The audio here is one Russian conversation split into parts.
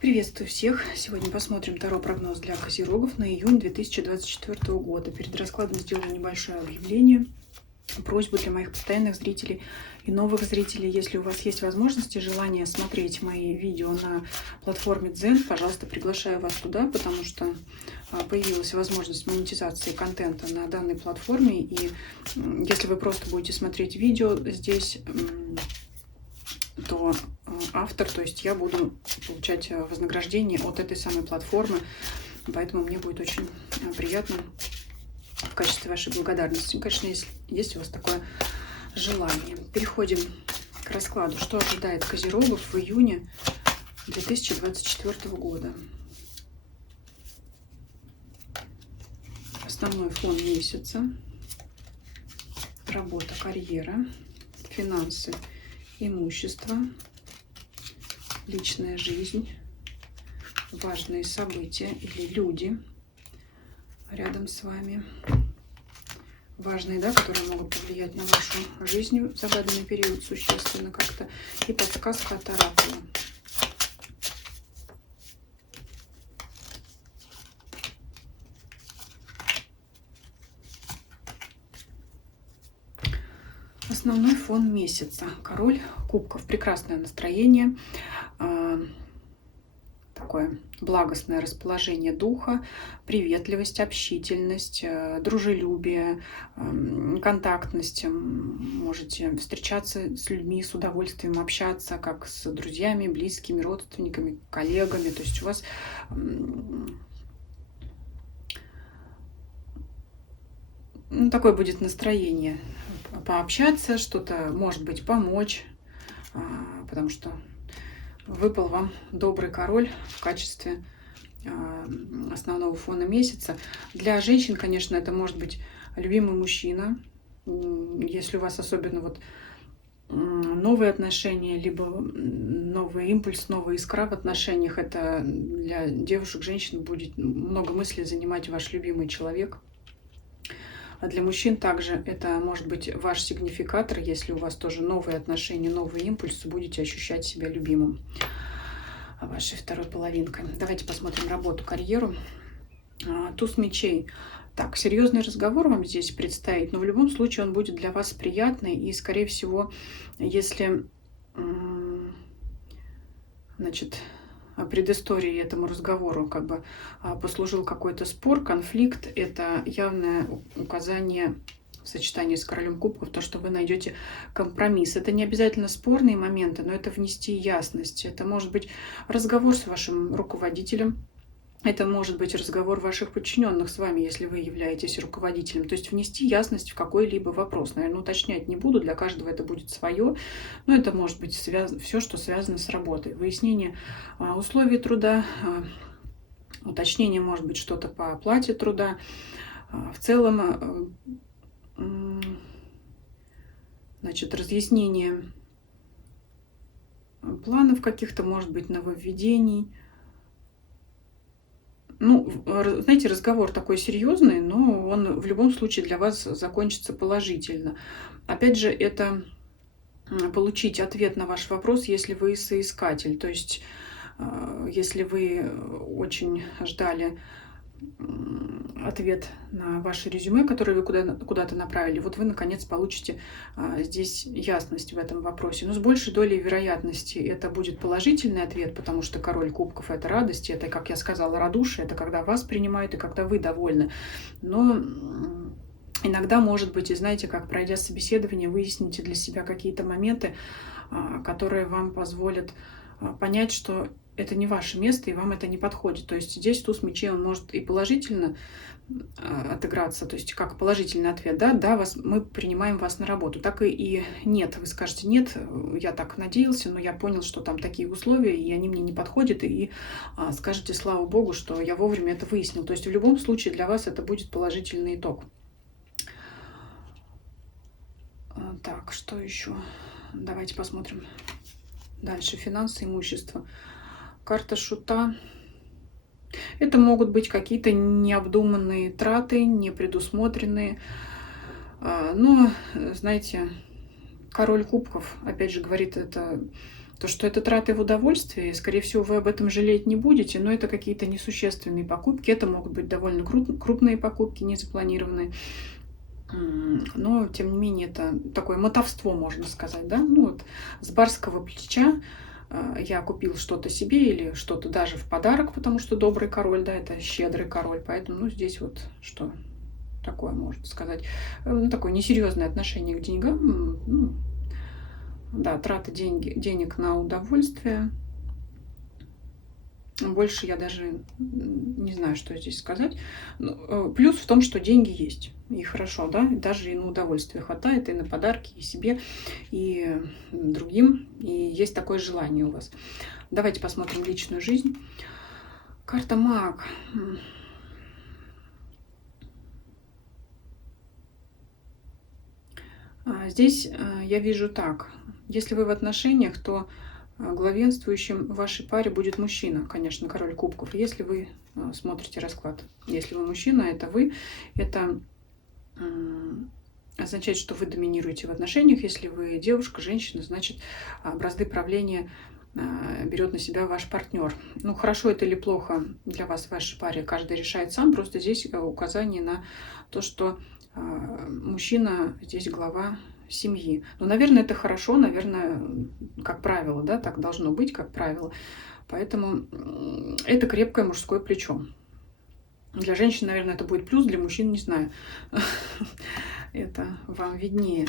Приветствую всех! Сегодня посмотрим таро-прогноз для козерогов на июнь 2024 года. Перед раскладом сделаю небольшое объявление. Просьбу для моих постоянных зрителей и новых зрителей. Если у вас есть возможность и желание смотреть мои видео на платформе Дзен, пожалуйста, приглашаю вас туда, потому что появилась возможность монетизации контента на данной платформе. И если вы просто будете смотреть видео здесь, то автор, то есть я буду получать вознаграждение от этой самой платформы, поэтому мне будет очень приятно в качестве вашей благодарности. Конечно, если есть у вас такое желание. Переходим к раскладу. Что ожидает козерогов в июне 2024 года. Основной фон месяца. Работа, карьера, финансы, имущество, личная жизнь, важные события или люди рядом с вами. Важные, да, которые могут повлиять на вашу жизнь в загаданный период существенно как-то. И подсказка от оракула. Основной фон месяца. Король кубков. Прекрасное настроение. Такое благостное расположение духа, приветливость, общительность, дружелюбие, контактность. Можете встречаться с людьми, с удовольствием общаться, как с друзьями, близкими, родственниками, коллегами. То есть у вас такое будет настроение пообщаться, что-то, может быть, помочь, потому что выпал вам добрый король в качестве основного фона месяца. Для женщин, конечно, это может быть любимый мужчина. Если у вас особенно вот новые отношения, либо новый импульс, новая искра в отношениях, это для девушек, женщин будет много мыслей занимать ваш любимый человек. А для мужчин также это может быть ваш сигнификатор, если у вас тоже новые отношения, новые импульсы, будете ощущать себя любимым вашей второй половинкой. Давайте посмотрим работу, карьеру. Туз мечей. Так, серьезный разговор вам здесь предстоит, но в любом случае он будет для вас приятный. И, скорее всего, если, значит, предысторией этому разговору как бы послужил какой-то спор, конфликт, это явное указание в сочетании с королем кубков, то, что вы найдете компромисс. Это не обязательно спорные моменты, но это внести ясность. Это может быть разговор с вашим руководителем, это может быть разговор ваших подчиненных с вами, если вы являетесь руководителем. То есть внести ясность в какой-либо вопрос. Наверное, уточнять не буду, для каждого это будет свое. Но это может быть все, что связано с работой. Выяснение условий труда, уточнение, может быть, что-то по оплате труда. В целом, значит, разъяснение планов каких-то, может быть, нововведений. Ну, знаете, разговор такой серьезный, но он в любом случае для вас закончится положительно. Опять же, это получить ответ на ваш вопрос, если вы соискатель. То есть, если вы очень ждали ответ на ваше резюме, которое вы куда-то направили, вот вы, наконец, получите здесь ясность в этом вопросе. Но с большей долей вероятности это будет положительный ответ, потому что король кубков — это радость, это, как я сказала, радушие, это когда вас принимают и когда вы довольны. Но иногда, может быть, и знаете, как, пройдя собеседование, выясните для себя какие-то моменты, которые вам позволят понять, что это не ваше место и вам это не подходит. То есть здесь туз мечей, он может и положительно отыграться, то есть как положительный ответ, да, мы принимаем вас на работу, так и нет. Вы скажете: нет, я так надеялся, но я понял, что там такие условия, и они мне не подходят, и скажете: слава богу, что я вовремя это выяснил. То есть в любом случае для вас это будет положительный итог. Так, что еще? Давайте посмотрим дальше. Финансы, имущество. Карта шута. Это могут быть какие-то необдуманные траты, непредусмотренные. Но, знаете, король кубков, опять же, говорит, это То, что это траты в удовольствие, скорее всего, вы об этом жалеть не будете, но это какие-то несущественные покупки. Это могут быть довольно крупные покупки, незапланированные. Но, тем не менее, это такое мотовство, можно сказать, да? Ну, вот с барского плеча я купил что-то себе или что-то даже в подарок, потому что добрый король, да, это щедрый король. Поэтому, ну, здесь вот что такое, можно сказать. Такое несерьезное отношение к деньгам. Ну, да, трата денег на удовольствие. Больше я даже не знаю, что здесь сказать. Плюс в том, что деньги есть. И хорошо, да, даже и на удовольствие хватает, и на подарки, и себе, и другим. И есть такое желание у вас. Давайте посмотрим личную жизнь. Карта Маг. Здесь я вижу так. Если вы в отношениях, то главенствующим в вашей паре будет мужчина, конечно, король кубков. Если вы смотрите расклад, если вы мужчина, это вы, это означает, что вы доминируете в отношениях. Если вы девушка, женщина, значит, бразды правления берет на себя ваш партнер. Ну, хорошо это или плохо для вас в вашей паре, каждый решает сам. Просто здесь указание на то, что мужчина здесь глава семьи. Ну, наверное, это хорошо, наверное, как правило, да, так должно быть, как правило. Поэтому это крепкое мужское плечо. Для женщин, наверное, это будет плюс, для мужчин не знаю. Это вам виднее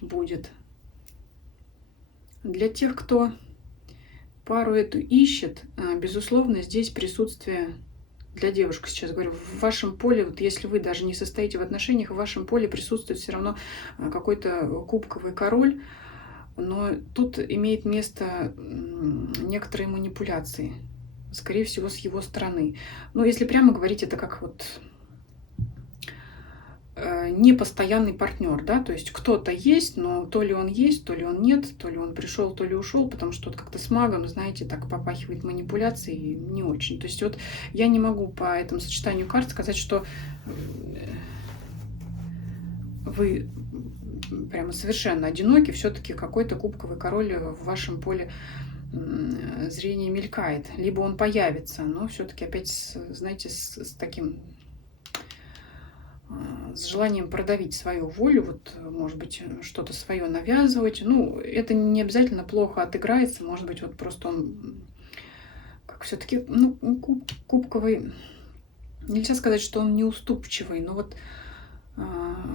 будет. Для тех, кто пару эту ищет, безусловно, здесь присутствие для девушек, сейчас говорю, в вашем поле, вот если вы даже не состоите в отношениях, в вашем поле присутствует все равно какой-то кубковый король, но тут имеет место некоторые манипуляции, скорее всего, с его стороны. Но если прямо говорить, это как вот непостоянный партнер, да, то есть кто-то есть, но то ли он есть, то ли он нет, то ли он пришел, то ли ушел, потому что вот как-то с магом, знаете, так попахивает манипуляцией не очень. То есть вот я не могу по этому сочетанию карт сказать, что вы прямо совершенно одиноки, все-таки какой-то кубковый король в вашем поле зрения мелькает, либо он появится, но все-таки опять, знаете, с таким с желанием продавить свою волю, вот, может быть, что-то свое навязывать. Ну, это не обязательно плохо отыграется, может быть, вот просто он, как все-таки, ну, кубковый, нельзя сказать, что он неуступчивый, но вот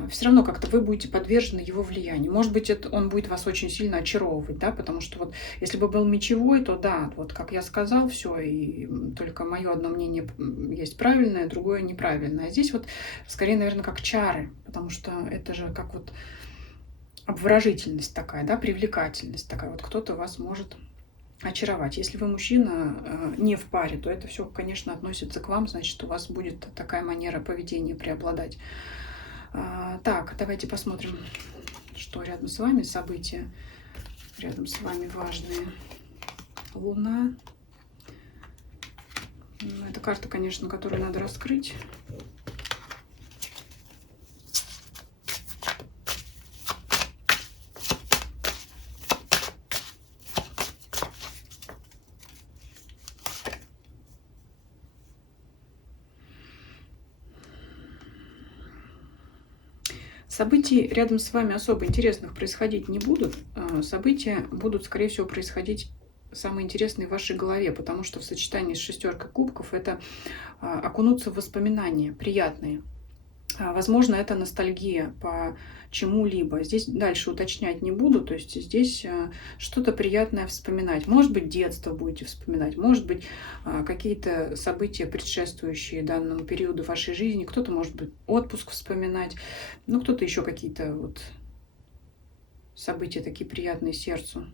все равно как-то вы будете подвержены его влиянию. Может быть, он будет вас очень сильно очаровывать, да, потому что вот если бы был мечевой, то да, вот как я сказал, все, и только мое одно мнение есть правильное, другое неправильное. А здесь вот скорее, наверное, как чары, потому что это же как вот обворожительность такая, да, привлекательность такая. Вот кто-то вас может очаровать. Если вы мужчина не в паре, то это все, конечно, относится к вам, значит, у вас будет такая манера поведения преобладать. Так, давайте посмотрим, что рядом с вами, события рядом с вами важные. Луна. Это карта, конечно, которую надо раскрыть. Событий рядом с вами особо интересных происходить не будут. События будут, скорее всего, происходить самые интересные в вашей голове, потому что в сочетании с шестеркой кубков это окунуться в воспоминания приятные. Возможно, это ностальгия по чему-либо. Здесь дальше уточнять не буду, то есть здесь что-то приятное вспоминать. Может быть, детство будете вспоминать, может быть, какие-то события, предшествующие данному периоду вашей жизни. Кто-то, может быть, отпуск вспоминать, ну, кто-то еще какие-то вот события такие приятные сердцу.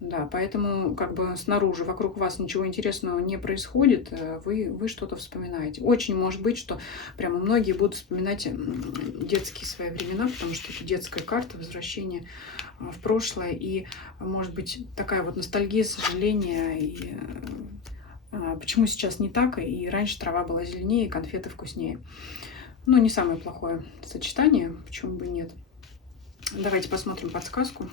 Да, поэтому как бы снаружи, вокруг вас ничего интересного не происходит, вы что-то вспоминаете. Очень может быть, что прямо многие будут вспоминать детские свои времена, потому что это детская карта, возвращение в прошлое, и может быть такая вот ностальгия, сожаление, и почему сейчас не так, и раньше трава была зеленее, конфеты вкуснее. Ну, не самое плохое сочетание, почему бы нет. Давайте посмотрим подсказку.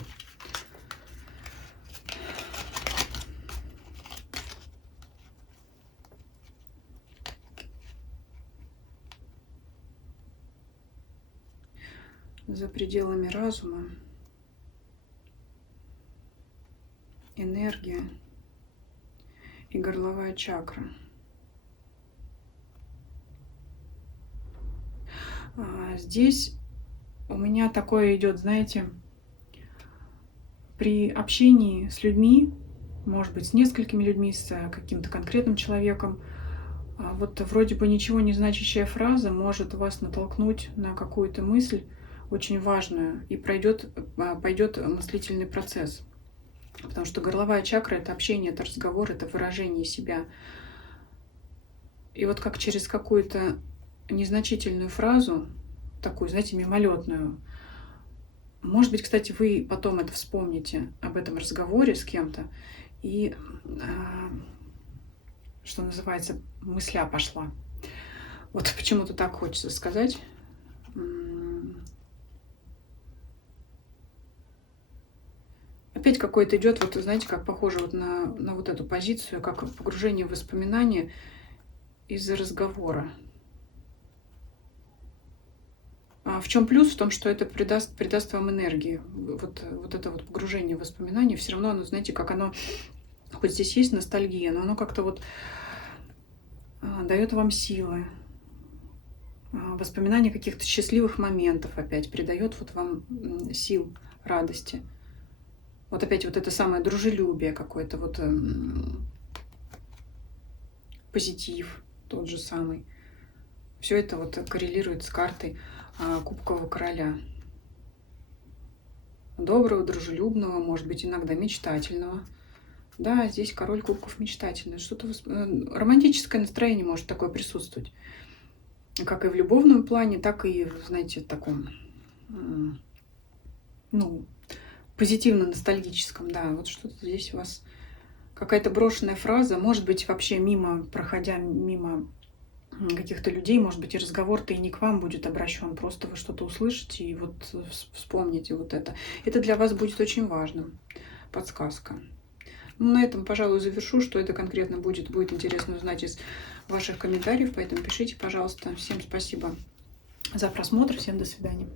за пределами разума, энергия и горловая чакра. Здесь у меня такое идет, знаете, при общении с людьми, может быть, с несколькими людьми, с каким-то конкретным человеком, вот вроде бы ничего не значащая фраза может вас натолкнуть на какую-то мысль очень важную, и пойдет мыслительный процесс. Потому что горловая чакра — это общение, это разговор, это выражение себя. И вот как через какую-то незначительную фразу, такую, знаете, мимолетную, может быть, кстати, вы потом это вспомните об этом разговоре с кем-то, и, что называется, мысля пошла. Вот почему-то так хочется сказать. Опять какой-то идет, вот знаете, как похоже вот на вот эту позицию, как погружение в воспоминания из-за разговора. А в чем плюс? В том, что это придаст вам энергии. Вот это вот погружение в воспоминания, все равно оно, знаете, как оно, хоть здесь есть ностальгия, но оно как-то вот дает вам силы, воспоминания каких-то счастливых моментов опять, придает вот вам сил, радости. Вот опять вот это самое дружелюбие какое-то, вот позитив тот же самый. Все это вот коррелирует с картой Кубкового короля. Доброго, дружелюбного, может быть, иногда мечтательного. Да, здесь король кубков мечтательный. Что-то романтическое настроение может такое присутствовать. Как и в любовном плане, так и, знаете, в таком, ну, позитивно-ностальгическом. Да, вот что-то здесь у вас какая-то брошенная фраза, может быть, вообще проходя мимо каких-то людей, может быть, и разговор-то и не к вам будет обращен, просто вы что-то услышите и вот вспомните вот это. Это для вас будет очень важным. Подсказка. Ну, на этом, пожалуй, завершу. Что это конкретно будет интересно узнать из ваших комментариев, поэтому пишите, пожалуйста. Всем спасибо за просмотр, всем до свидания.